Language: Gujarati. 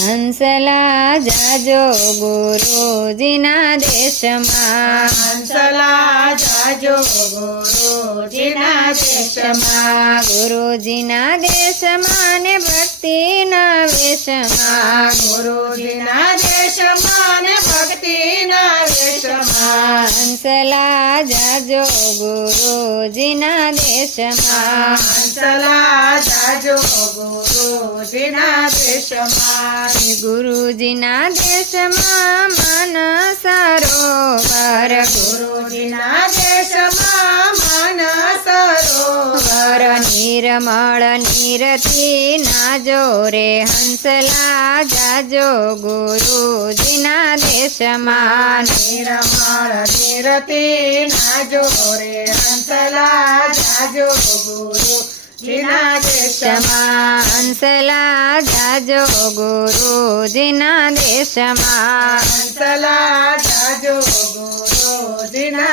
હંસલા જાજો ગુરુજીના દેશમાં હંસલા જાજો ગુરુજીના દેશમાં ગુરુજીના દેશમાં ને ભક્તિના વેશમાં ગુરુજીના દેશમાં ને ભક્તિના વેશમાં હંસલા જાજો ગુરુજીના દેશમાં હંસલા જાજો ગુરુજીના દેશમાં ગુરુજીના દેશમાં માનસ સરોવર ગુરુજીના દેશમાં માનસ સરોવર નિર્મળ નીરથી નાજો રે હંસલા જાજો ગુરુજીના દેશમાં નિર્મળ નિરતી નાજો રે હંસલા જાજો ગુરુજીના દેશમાં હંસલા જાજો ગુરુજીના દેશમાં હંસલા જાજો ગુરુજીના